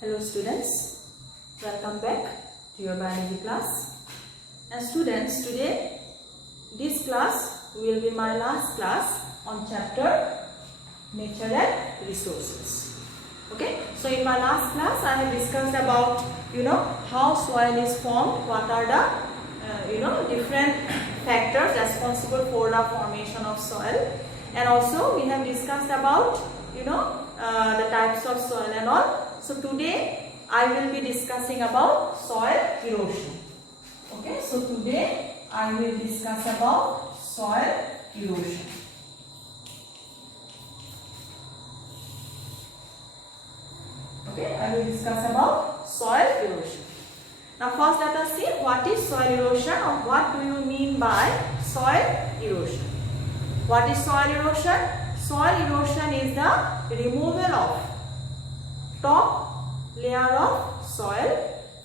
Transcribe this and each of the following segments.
Hello students, welcome back to your biology class. And students, today this class will be my last class on chapter Nature and Resources. Okay, so in my last class I have discussed about how soil is formed, what are the different factors responsible for the formation of soil, and also we have discussed about the types of soil and all. So today I will be discussing about soil erosion. Okay, so today I will discuss about soil erosion. Okay, I will discuss about soil erosion. Now first let us see what is soil erosion or what do you mean by soil erosion. What is soil erosion? Soil erosion is the removal of top layer of soil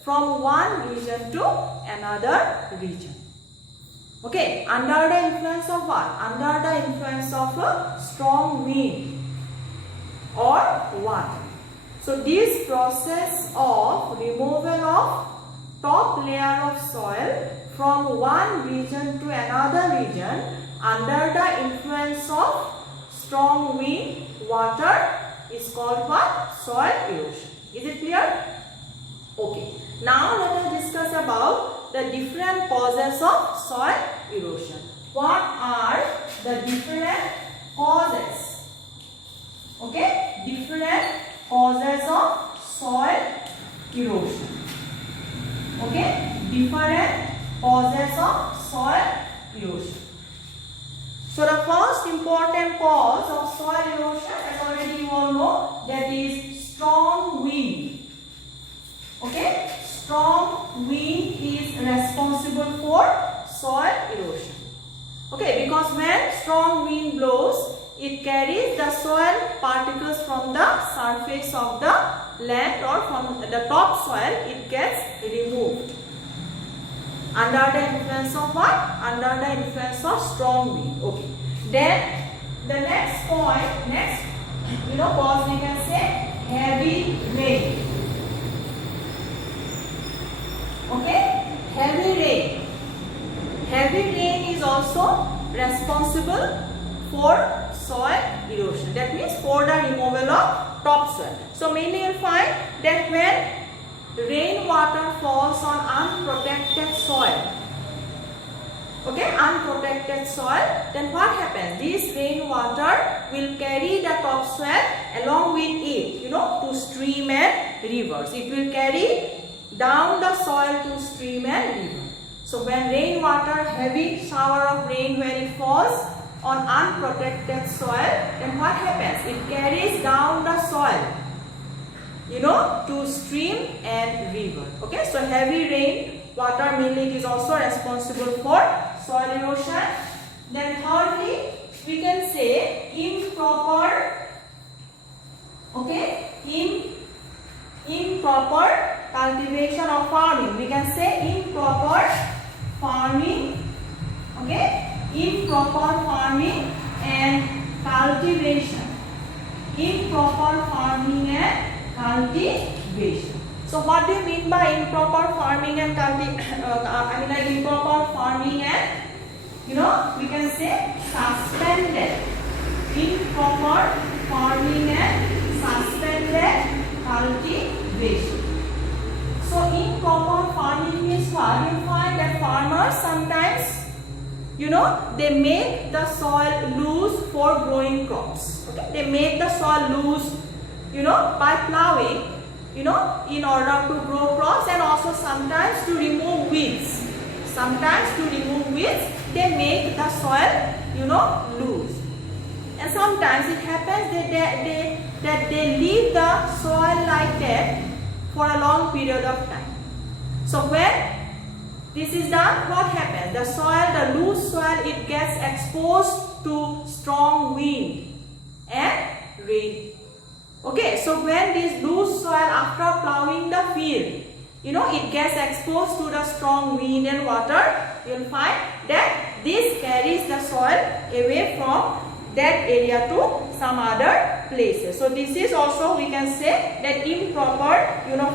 from one region to another region. Okay, under the influence of what? Under the influence of a strong wind or water. So this process of removal of top layer of soil from one region to another region under the influence of strong wind, water is called what? Soil erosion. Is it clear? Okay. Now let us discuss about the different causes of soil erosion. What are the different causes? Okay, different causes of soil erosion. Okay, different causes of soil erosion. So the first important cause of soil erosion, as already you all know, that is strong wind. Okay, strong wind is responsible for soil erosion. Okay, because when strong wind blows, it carries the soil particles from the surface of the land or from the top soil, it gets removed. Under the influence of what? Under the influence of strong wind. Okay. Then the next point, cause we can say heavy rain. Okay, heavy rain. Heavy rain is also responsible for soil erosion. That means for the removal of topsoil. So mainly you will find that when rainwater falls on unprotected soil, okay, unprotected soil, then what happens? This rainwater will carry the topsoil along with it, to stream and rivers. It will carry down the soil to stream and river. So when rainwater, heavy shower of rain, when it falls on unprotected soil, then what happens? It carries down the soil, to stream and river. Okay, so heavy rain water mainly is also responsible for soil erosion. Then thirdly, we can say improper, improper cultivation or farming. We can say improper farming, improper farming and cultivation. Improper farming and cultivation. So what do you mean by improper farming and improper farming and we can say suspended. Improper farming and suspended cultivation. So improper farming means what? You find that farmers sometimes they make the soil loose for growing crops. Okay, they make the soil loose by plowing in order to grow crops, and also sometimes to remove weeds. Sometimes to remove weeds, they make the soil loose. And sometimes it happens that they leave the soil like that for a long period of time. So when this is done, what happens? The soil, the loose soil, it gets exposed to strong wind and rain. Okay, so when this loose soil, after plowing the field, it gets exposed to the strong wind and water, you will find that this carries the soil away from that area to some other places. So this is also, we can say that improper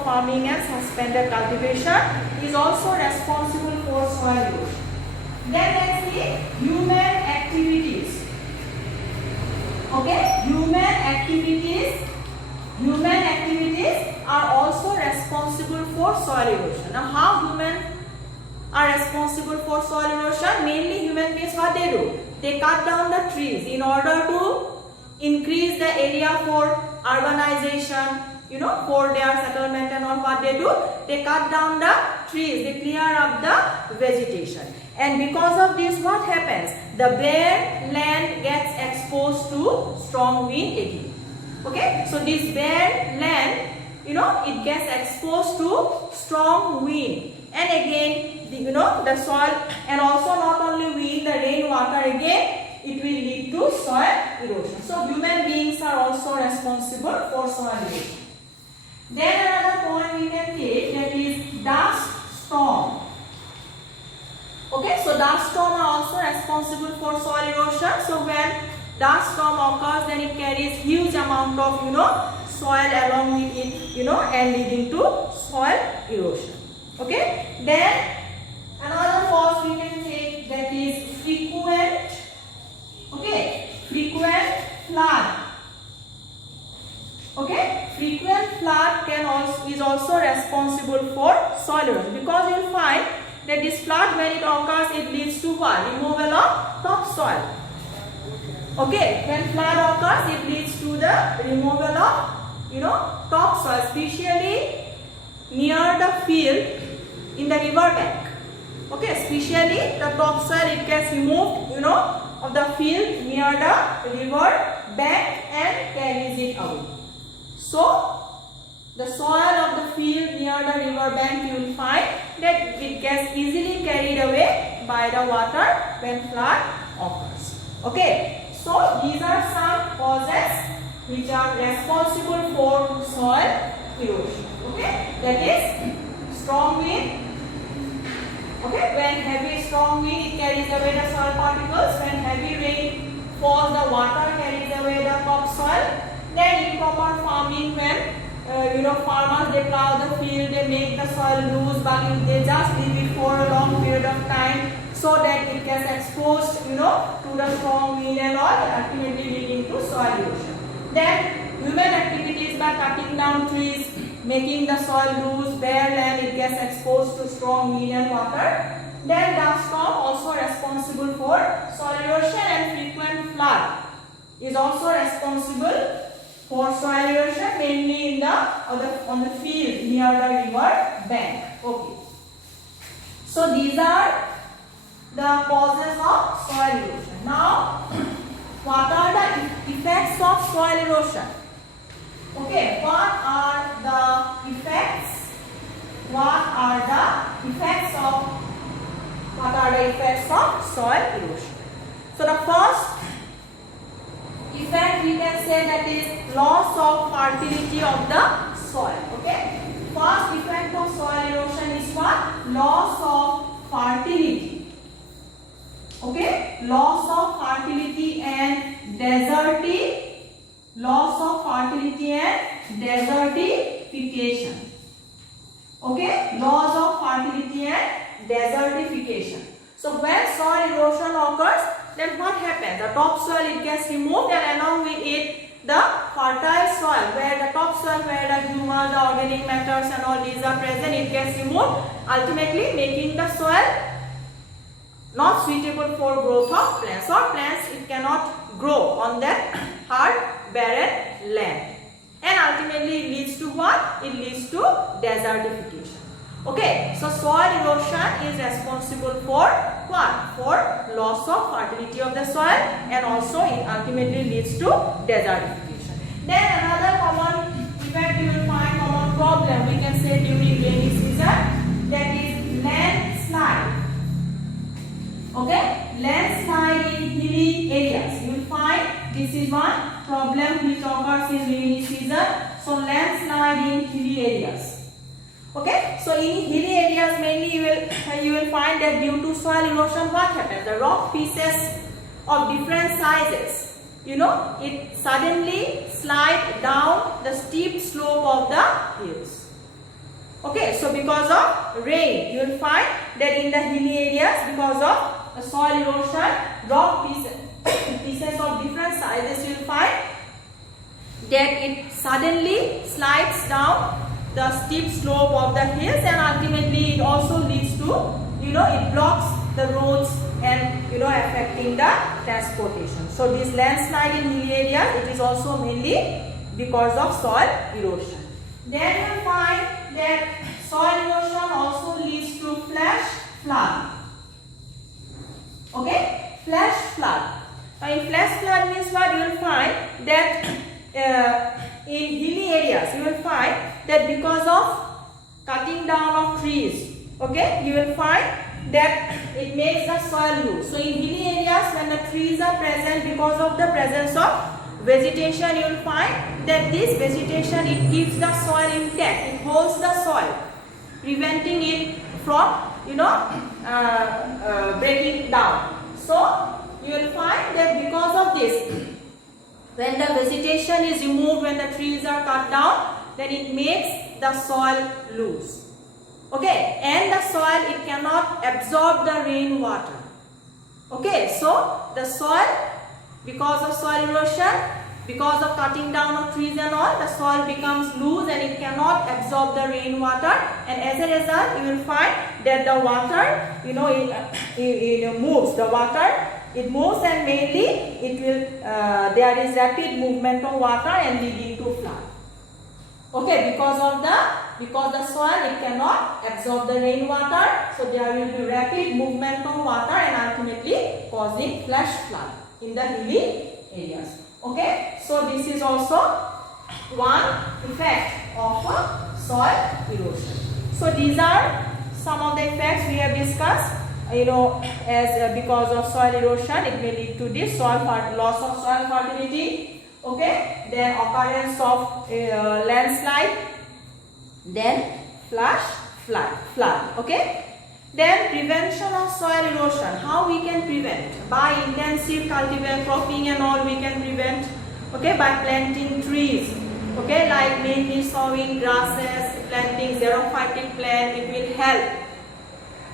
farming and suspended cultivation is also responsible for soil erosion. Then let's see human activities. Okay, human activities are also responsible for soil erosion. Now how human are responsible for soil erosion? Mainly human beings, what they do? They cut down the trees in order to increase the area for urbanization, for their settlement and all. What they do? They cut down the trees, they clear up the vegetation. And because of this, what happens? The bare land gets exposed to strong wind again. Okay, so this bare land, it gets exposed to strong wind. And again, the soil, and also not only wind, the rainwater again, it will lead to soil erosion. So human beings are also responsible for soil erosion. Then another point we can take, that is dust storm. Okay, so dust storm are also responsible for soil erosion. So when dust storm occurs, then it carries huge amount of soil along with it, and leading to soil erosion. Okay, then another cause we can take, that is frequent flood. Okay, frequent flood is also responsible for soil erosion, because you will find that this flood, when it occurs, it leads to what? Removal of topsoil. Okay, when flood occurs, it leads to the removal of topsoil, especially near the field in the river bank. Okay, especially the topsoil, it gets removed, of the field near the river bank and carries it away. So the soil of the field near the river bank, you will find that it gets easily carried away by the water when flood occurs. Okay, so these are some causes which are responsible for soil erosion. Okay, that is strong wind. Okay, when heavy strong wind, it carries away the soil particles. When heavy rain falls, the water carries away the topsoil. Then improper farming, when farmers, they plow the field, they make the soil loose, but they just leave it for a long period of time so that it gets exposed to the strong wind and all, ultimately leading to soil erosion. Then human activities, by cutting down trees, making the soil loose, bare land, it gets exposed to strong wind and water. Then dust storm also responsible for soil erosion, and frequent flood is also responsible for soil erosion, mainly in on the field near the river bank. Okay. So these are the causes of soil erosion. Now, what are the effects of soil erosion? Okay, what are the effects? What are the effects of soil erosion? So the first effect, we can say, that is loss of fertility of the soil. Okay, first effect of soil erosion is what? Loss of fertility. Okay, loss of fertility and desertification. Okay, loss of fertility and desertification. So when soil erosion occurs, then what happens? The topsoil, it gets removed, and along with it the fertile soil, where the topsoil, where the humus, the organic matters and all these are present, it gets removed, ultimately making the soil not suitable for growth of plants, or plants, it cannot grow on that hard barren land, and ultimately it leads to what? It leads to desertification. Okay, so soil erosion is responsible for what? For loss of fertility of the soil, and also it ultimately leads to desertification. Then another common effect you will find, common problem we can say during rainy season, that is landslide. Okay, landslide in hilly areas. You will find this is one problem which occurs in rainy season. So landslide in hilly areas. Okay, so in hilly areas mainly you will find that due to soil erosion, what happens? The rock pieces of different sizes, it suddenly slide down the steep slope of the hills. Okay, so because of rain, you will find that in the hilly areas, because of the soil erosion, rock pieces of different sizes, you will find that it suddenly slides down the steep slope of the hills, and ultimately it also leads to, it blocks the roads and affecting the transportation. So this landslide in hilly areas, it is also mainly because of soil erosion. Then you will find that soil erosion also leads to flash flood. Okay, flash flood. Now in flash flood means what? You will find that in hilly areas, you will find that because of cutting down of trees, okay, you will find that it makes the soil loose. So in hilly areas, when the trees are present, because of the presence of vegetation, you will find that this vegetation, it keeps the soil intact, it holds the soil, preventing it from breaking down. So you will find that because of this, when the vegetation is removed, when the trees are cut down, then it makes the soil loose. Okay, and the soil, it cannot absorb the rainwater. Okay, so the soil, because of soil erosion, because of cutting down of trees and all, the soil becomes loose and it cannot absorb the rainwater, and as a result, you will find that the water, it moves. The water, it moves, and mainly it will there is rapid movement of water and leading to flood. Okay, because the soil, it cannot absorb the rainwater, so there will be rapid movement of water and ultimately causing flash flood in the hilly areas. Okay, so this is also one effect of soil erosion. So these are some of the effects we have discussed. As because of soil erosion, it may lead to this loss of soil fertility. Okay, then occurrence of landslide, then flash flood. Okay, then prevention of soil erosion. How we can prevent? By intensive cultivation, cropping and all, we can prevent. Okay, by planting trees. Okay, like mainly sowing grasses, planting xerophytic plant, it will help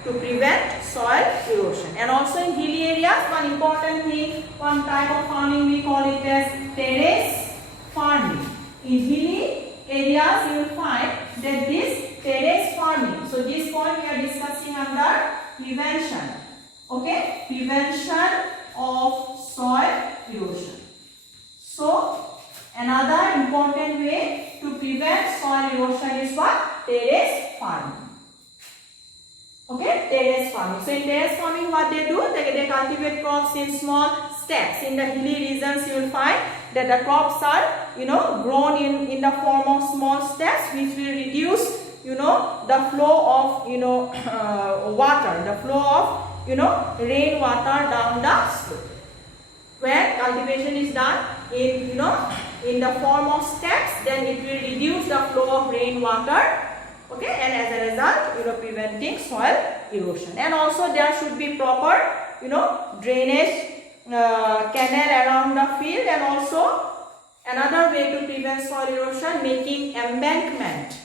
to prevent soil erosion. And also in hilly areas, one important thing, one type of farming, we call it as terrace farming. In hilly areas, you will find that this terrace farming. So this point we are discussing under prevention. Okay, prevention of soil erosion. So another important way to prevent soil erosion is what? Terrace farming. Okay, terrace farming. So in terrace farming, what they do, they cultivate crops in small steps. In the hilly regions, you will find that the crops are, grown in the form of small steps, which will reduce, the flow of, water, the flow of, rainwater down the slope. When cultivation is done in, in the form of steps, then it will reduce the flow of rainwater. Okay, and as a result, preventing soil erosion. And also there should be proper, drainage canal around the field, and also another way to prevent soil erosion, making embankment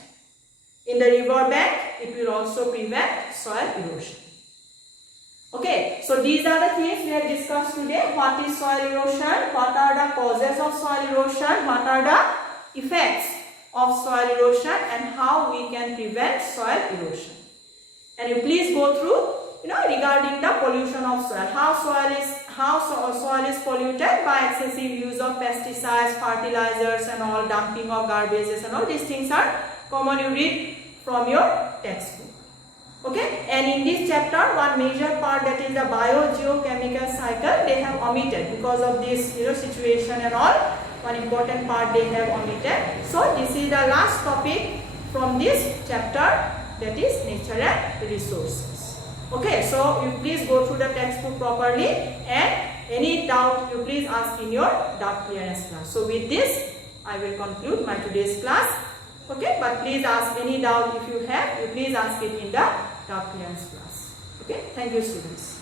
in the river bank, it will also prevent soil erosion. Okay, so these are the things we have discussed today. What is soil erosion? What are the causes of soil erosion? What are the effects of soil erosion, and how we can prevent soil erosion? And you please go through, regarding the pollution of soil. How soil is polluted by excessive use of pesticides, fertilizers, and all, dumping of garbages, and all these things are common. You read from your textbook. Okay, and in this chapter, one major part, that is the biogeochemical cycle, they have omitted because of this situation and all. One important part they have omitted. So this is the last topic from this chapter, that is nature and resources. Okay, so you please go through the textbook properly, and any doubt you please ask in your doubt clearance class. So with this, I will conclude my today's class. Okay, but please ask any doubt if you have, you please ask it in the doubt clearance class. Okay, thank you students.